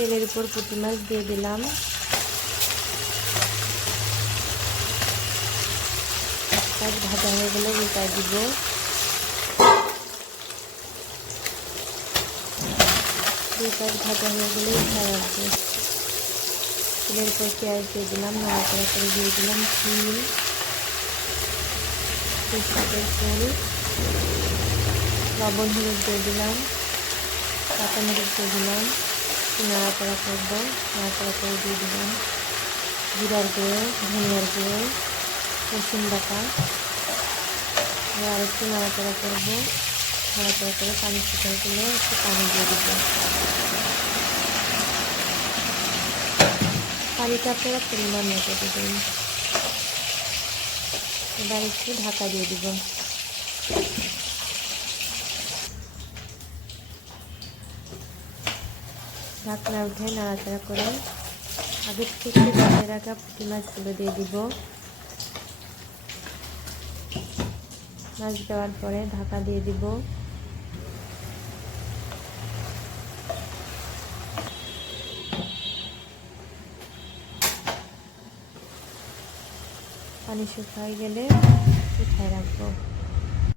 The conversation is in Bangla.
তেলের উপর পুঁটি মাছ দিয়ে দিলাম। ভাজা হয়ে গেলে উল্টাই দিব। দুই পাশ ভাজা হয়ে গেলে উঠায় রাখবো। তেলের উপর পেঁয়াজ দিয়ে দিলাম, নাড়াচাড়া করে দিয়ে দিলাম তিল, তেজপাতের ফুল, লবণ হলুদ দিয়ে দিলাম, কাঁচামরিচ দিয়ে দিলাম, নাড়াচাড়া করবো। নাড়াচাড়া করে দিয়ে দিলাম জিরার গুঁড়ো, ধনিয়ার গুঁড়ো, রসুন বাটা। আর একটু নাড়াচাড়া করবো। নাড়াচাড়া করে পানি শুকিয়ে গেলে একটু পানি দিয়ে দিব। পানিটা আপনারা পরিমাণ মতো দেবেন। এবার একটু ঢাকা দিয়ে দিব। ঢাকনা উঠে নাড়াচাড়া করে আগের থেকে ভেজে রাখা পুঁটি মাছগুলো দিয়ে দিব। মাছ দেওয়ার পরে ঢাকা দিয়ে দিব। পানি শুকিয়ে গেলে উঠায় রাখবো।